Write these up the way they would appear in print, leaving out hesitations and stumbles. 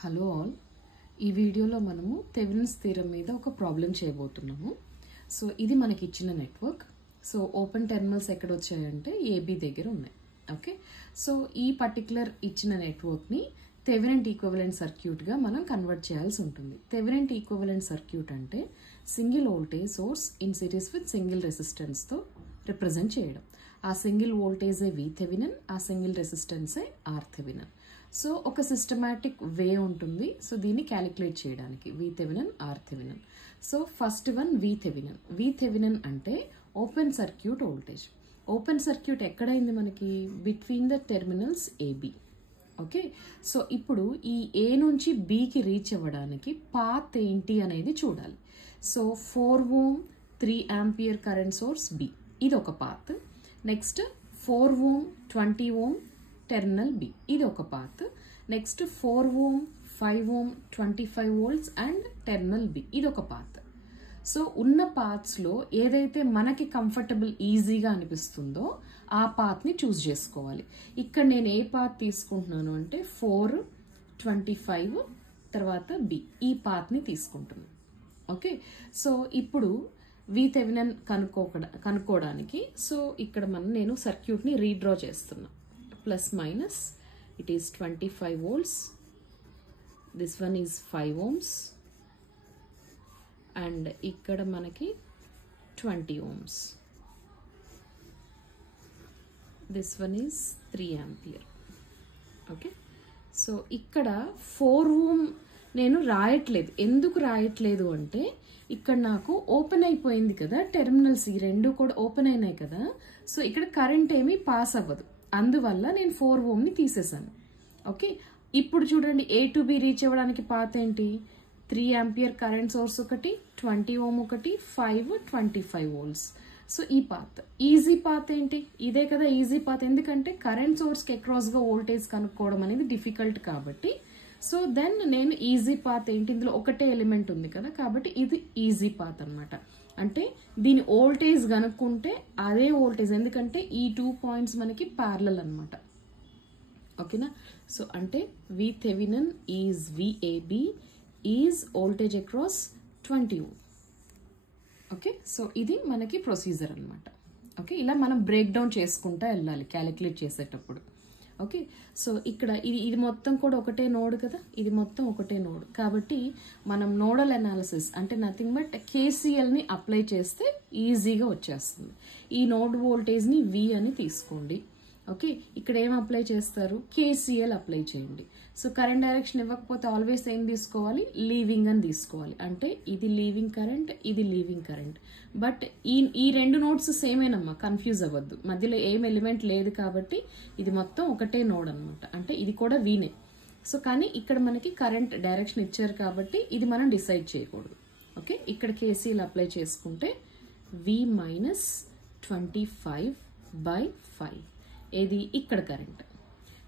Hello all, ఈ వీడియోలో మనము థెవెనిన్స్ థీరం మీద ఒక ప్రాబ్లం చేయబోతున్నాము. సో ఇది మనకి ఇచ్చిన నెట్వర్క్. సో ఓపెన్ టెర్మినల్స్ ఎక్కడ వచ్చాయంటే ఏబీ దగ్గర ఉన్నాయి. ఓకే, సో ఈ పర్టికులర్ ఇచ్చిన నెట్వర్క్ని థెవెనిన్ ఈక్వివలెంట్ సర్క్యూట్గా మనం కన్వర్ట్ చేయాల్సి ఉంటుంది. థెవెనిన్ ఈక్వివలెంట్ సర్క్యూట్ అంటే single voltage source in series with single రెసిస్టెన్స్తో రిప్రజెంట్ చేయడం. ఆ సింగిల్ వోల్టేజే వి థెవెనిన్, ఆ సింగిల్ రెసిస్టెన్సే ఆర్ థెవెనిన్. సో ఒక సిస్టమాటిక్ వే ఉంటుంది. సో దీన్ని క్యాలిక్యులేట్ చేయడానికి V Thevenin, R Thevenin. So first one V Thevenin. V Thevenin అంటే open circuit voltage. Open circuit ఎక్కడైంది మనకి? Between the terminals AB. Okay, so ఇప్పుడు ఈ ఏ నుంచి బికి రీచ్ అవ్వడానికి పాత్ ఏంటి అనేది చూడాలి. So 4 ohm 3 ampere current source B, ఇది ఒక path. Next 4 ohm 20 ohm terminal B, ఇది ఒక path. Next 4 ohm 5 ohm 25 volts and terminal B, ఇది ఒక పాత్. సో ఉన్న పాత్స్లో ఏదైతే మనకి కంఫర్టబుల్ ఈజీగా అనిపిస్తుందో ఆ పాత్ని చూస్ చేసుకోవాలి. ఇక్కడ నేను ఏ పాత్ తీసుకుంటున్నాను అంటే 4, 25 తర్వాత బి, ఈ పాత్ని తీసుకుంటున్నాను. ఓకే, సో ఇప్పుడు వి థెవెనిన్ కనుక్కోవడానికి సో ఇక్కడ నేను సర్క్యూట్ని రీడ్రా చేస్తున్నా. Plus minus it is 25 volts, this one is 5 ohms and ఇక్కడ మనకి 20 ohms, this one is 3 ampere. Okay, so ఇక్కడ 4 ohm నేను రాయట్లేదు. ఎందుకు రాయట్లేదు అంటే ఇక్కడ నాకు ఓపెన్ అయిపోయింది కదా, టెర్మినల్స్ ఈ రెండు కూడా ఓపెన్ అయినాయి కదా. సో ఇక్కడ కరెంట్ ఏమీ పాస్ అవ్వదు, అందువల్ల నేను 4 ohm ని తీసేసాను. ఓకే, ఇప్పుడు చూడండి ఏ టు బి రీచ్ అవ్వడానికి పాత్ ఏంటి? 3 ampere కరెంట్ సోర్స్ ఒకటి, 20 ohm ఒకటి, 5, 25 volts. సో ఈ పాత్ ఈజీ పాత్ ఏంటి? ఇదే కదా ఈజీ పాత్. ఎందుకంటే కరెంట్ సోర్స్కి అక్రాస్గా వోల్టేజ్ కనుక్కోవడం అనేది డిఫికల్ట్ కాబట్టి. సో దెన్ నేను ఈజీ పాత్ ఏంటి? ఇందులో ఒకటే ఎలిమెంట్ ఉంది కదా, కాబట్టి ఇది ఈజీ పాత్ అనమాట. అంటే దీని వోల్టేజ్ కనుక్కుంటే అదే వోల్టేజ్, ఎందుకంటే ఈ 2 points మనకి ప్యారలల్ అనమాట. ఓకేనా, సో అంటే V Thevenin is VAB is voltage across 20 ohm. Okay, so ఇది మనకి ప్రొసీజర్ అనమాట. ఓకే, ఇలా మనం బ్రేక్ డౌన్ చేసుకుంటా వెళ్ళాలి క్యాలిక్యులేట్ చేసేటప్పుడు. ఓకే, సో ఇక్కడ ఇది మొత్తం కూడా ఒకటే నోడ్ కదా, ఇది మొత్తం ఒకటే నోడ్ కాబట్టి మనం నోడల్ అనాలిసిస్ అంటే నథింగ్ బట్ కేసీఎల్ని అప్లై చేస్తే ఈజీగా వచ్చేస్తుంది. ఈ నోడ్ వోల్టేజ్ని వి అని తీసుకోండి. ఓకే, ఇక్కడ ఏం అప్లై చేస్తారు? కేసీఎల్ అప్లై చేయండి. సో కరెంట్ డైరెక్షన్ ఇవ్వకపోతే ఆల్వేస్ ఏం తీసుకోవాలి? లీవింగ్ అని తీసుకోవాలి. అంటే ఇది లీవింగ్ కరెంట్, ఇది లీవింగ్ కరెంట్. బట్ ఈ రెండు నోడ్స్ సేమేనమ్మా, కన్ఫ్యూజ్ అవ్వద్దు. మధ్యలో ఏం ఎలిమెంట్ లేదు కాబట్టి ఇది మొత్తం ఒకటే నోడ్ అనమాట. అంటే ఇది కూడా వీనే. సో కానీ ఇక్కడ మనకి కరెంట్ డైరెక్షన్ ఇచ్చారు కాబట్టి ఇది మనం డిసైడ్ చేయకూడదు. ఓకే, ఇక్కడ కేసీఎల్ అప్లై చేసుకుంటే వి మైనస్ 25/5, ఏది ఇక్కడ కరెంట్.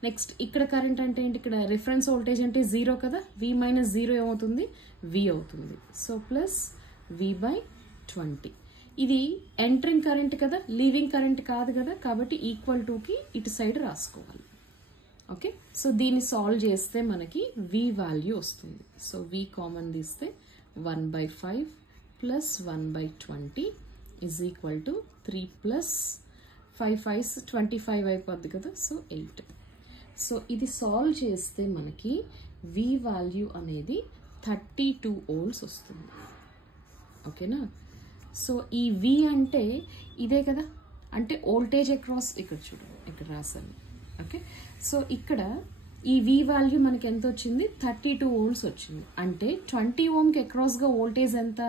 నెక్స్ట్ ఇక్కడ కరెంట్ అంటే ఏంటి? ఇక్కడ రిఫరెన్స్ వోల్టేజ్ అంటే 0 కదా, వి మైనస్ 0 ఏమవుతుంది? వి అవుతుంది. సో ప్లస్ వి/20. ఇది ఎంటరింగ్ కరెంట్ కదా, లీవింగ్ కరెంట్ కాదు కదా, కాబట్టి ఈక్వల్ టుకి ఇటు సైడ్ రాసుకోవాలి. ఓకే, సో దీన్ని సాల్వ్ చేస్తే మనకి వి వాల్యూ వస్తుంది. సో వి కామన్ తీస్తే 1/5 plus 1/20 is equal to 3 plus 5 5 25 అయిపోద్ది కదా, సో 8. సో ఇది సాల్వ్ చేస్తే మనకి వి వాల్యూ అనేది 32 volts వస్తుంది. ఓకేనా, సో ఈ వి అంటే ఇదే కదా, అంటే వోల్టేజ్ అక్రాస్, ఇక్కడ చూడండి ఇక్కడ రాశాను. ఓకే, సో ఇక్కడ ఈ వి వాల్యూ మనకి ఎంత వచ్చింది? 32 volts వచ్చింది. అంటే 20 ohmకి అక్రాస్గా వోల్టేజ్ ఎంత?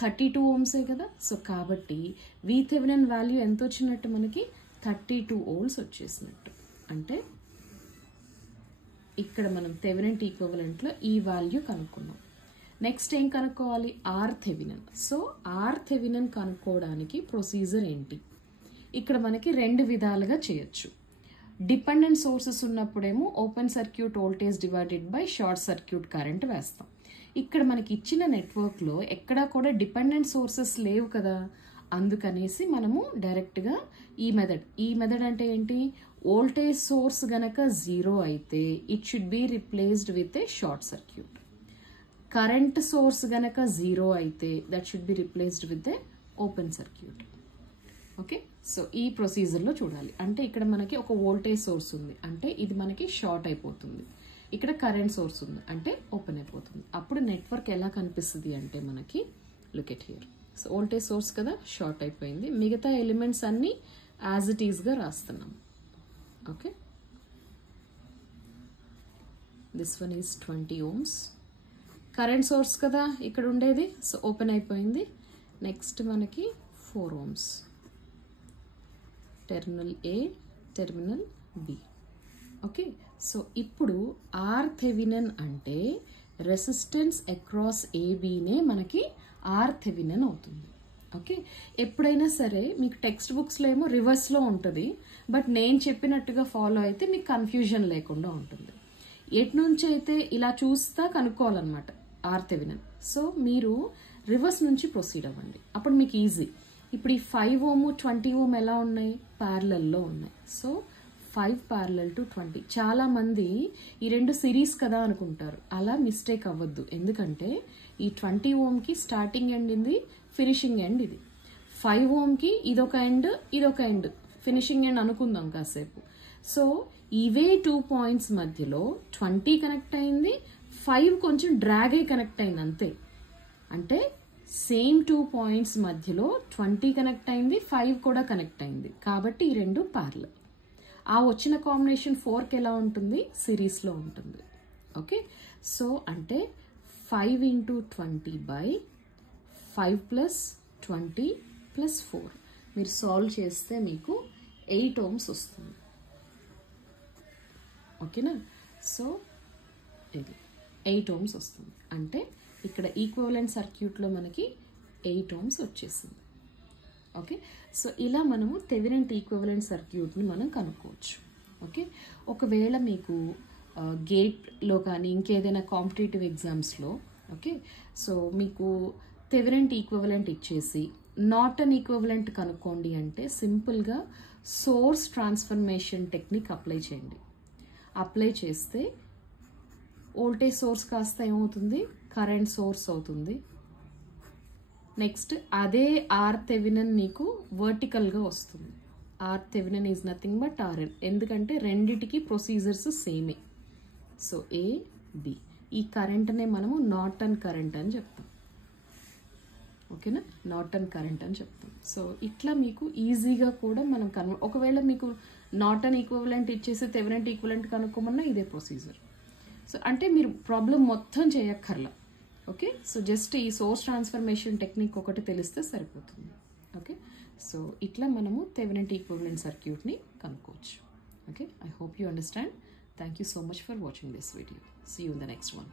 32 ohms కదా. సో కాబట్టి వి థెవెనిన్ వాల్యూ ఎంత వచ్చినట్టు? మనకి 32 volts వచ్చేసినట్టు. అంటే ఇక్కడ మనం థెవెనిన్ ఈక్వివలెంట్లో ఈ వాల్యూ కనుక్కున్నాం. నెక్స్ట్ ఏం కనుక్కోవాలి? R Thevenin. So R Thevenin కనుక్కోవడానికి ప్రొసీజర్ ఏంటి? ఇక్కడ మనకి 2 విధాలుగా చేయొచ్చు. డిపెండెంట్ సోర్సెస్ ఉన్నప్పుడేమో open circuit voltage divided by short circuit current వేస్తాం. ఇక్కడ మనకి ఇచ్చిన నెట్వర్క్లో ఎక్కడా కూడా డిపెండెంట్ సోర్సెస్ లేవు కదా, అందుకనేసి మనము డైరెక్ట్గా ఈ మెథడ్ అంటే ఏంటి? వోల్టేజ్ సోర్స్ గనక 0 అయితే it should be replaced with a short circuit. Current source గనక 0 అయితే that should be replaced with a open circuit. Okay, so ఈ ప్రొసీజర్లో చూడాలి. అంటే ఇక్కడ మనకి ఒక వోల్టేజ్ సోర్స్ ఉంది అంటే ఇది మనకి షార్ట్ అయిపోతుంది, ఇక్కడ కరెంట్ సోర్స్ ఉంది అంటే ఓపెన్ అయిపోతుంది. అప్పుడు నెట్వర్క్ ఎలా కనిపిస్తుంది అంటే మనకి look at here. So voltage source కదా షార్ట్ అయిపోయింది, మిగతా ఎలిమెంట్స్ అన్నీ యాజ్ ఇట్ ఈస్గా రాస్తున్నాం. ఓకే, this one is 20 ohms. Current source కదా ఇక్కడ ఉండేది, సో ఓపెన్ అయిపోయింది. నెక్స్ట్ మనకి 4 ohms, టెర్మినల్ ఏ, టెర్మినల్ బి. ఓకే, సో ఇప్పుడు ఆర్ థెవినన్ అంటే రెసిస్టెన్స్ అక్రాస్ ఏబీనే మనకి ఆర్ థెవినన్ అవుతుంది. ఓకే, ఎప్పుడైనా సరే మీకు టెక్స్ట్ బుక్స్లో ఏమో రివర్స్లో ఉంటుంది, బట్ నేను చెప్పినట్టుగా ఫాలో అయితే మీకు కన్ఫ్యూజన్ లేకుండా ఉంటుంది. ఎటు నుంచి అయితే ఇలా చూస్తా కనుక్కోవాలన్నమాట ఆర్ థెవినన్. సో మీరు రివర్స్ నుంచి ప్రొసీడ్ అవ్వండి, అప్పుడు మీకు ఈజీ. ఇప్పుడు ఈ 5 ohm 20 ohm ఎలా ఉన్నాయి, ప్యారలల్లో ఉన్నాయి. So 5 parallel to 20. చాలా మంది ఈ రెండు సిరీస్ కదా అనుకుంటారు, అలా మిస్టేక్ అవ్వద్దు. ఎందుకంటే ఈ 20 ohmకి స్టార్టింగ్ ఎండ్ ఇది, ఫినిషింగ్ ఎండ్ ఇది. 5 ohmకి ఇదొక ఎండ్, ఇదొక ఎండ్, ఫినిషింగ్ ఎండ్ అనుకుందాం కాసేపు. సో ఇవే 2 points మధ్యలో 20 కనెక్ట్ అయింది, 5 కొంచెం డ్రాగ్ అయి కనెక్ట్ అయింది అంతే. అంటే సేమ్ 2 points మధ్యలో 20 కనెక్ట్ అయింది, 5 కూడా కనెక్ట్ అయింది. కాబట్టి ఈ రెండు ప్యారలల్. ఆ వచ్చిన కాంబినేషన్ 4కి ఎలా ఉంటుంది, సిరీస్లో ఉంటుంది. ఓకే, సో అంటే 5 into 20 by 5 plus 20 plus 4 మీరు సాల్వ్ చేస్తే మీకు 8 ohms వస్తుంది. ఓకేనా, సో ఇది 8 ohms వస్తుంది. అంటే ఇక్కడ ఈక్వివలెంట్ సర్క్యూట్లో మనకి 8 ohms వచ్చేసింది. ఓకే, సో ఇలా మనము థెవెనిన్ ఈక్వివలెంట్ సర్క్యూట్ని మనం కనుక్కోవచ్చు. ఓకే, ఒకవేళ మీకు గేట్లో కానీ ఇంకేదైనా కాంపిటేటివ్ ఎగ్జామ్స్లో ఓకే, సో మీకు థెవెనిన్ ఈక్వివలెంట్ ఇచ్చేసి నార్టన్ ఈక్వివలెంట్ కనుక్కోండి అంటే సింపుల్గా సోర్స్ ట్రాన్స్ఫర్మేషన్ టెక్నిక్ అప్లై చేయండి. అప్లై చేస్తే వోల్టేజ్ సోర్స్ కాస్త ఏమవుతుంది, కరెంట్ సోర్స్ అవుతుంది. నెక్స్ట్ అదే ఆర్ థెవినన్ నీకు వర్టికల్గా వస్తుంది. R Thevenin is nothing but RN, ఎందుకంటే రెండిటికి ప్రొసీజర్స్ సేమే. సో ఏ బి, ఈ కరెంట్నే మనము నార్టన్ కరెంట్ అని చెప్తాం. ఓకేనా, నార్టన్ కరెంట్ అని చెప్తాం. సో ఇట్లా మీకు ఈజీగా కూడా మనం ఒకవేళ మీకు నార్టన్ ఈక్వివలెంట్ ఇచ్చేసి థెవెనిన్ ఈక్వివలెంట్ కనుక్కోమన్నా ఇదే ప్రొసీజర్. సో అంటే మీరు ప్రాబ్లం మొత్తం చేయక్కర్లా. ఓకే, సో జస్ట్ ఈ సోర్స్ ట్రాన్స్ఫర్మేషన్ టెక్నిక్ ఒకటి తెలిస్తే సరిపోతుంది. ఓకే, సో ఇట్లా మనము థెవెనిన్ ఈక్వివలెంట్ సర్క్యూట్ని కనుక్కోవచ్చు. Okay, I hope you understand. Thank you so much for watching this video. See you in the next one.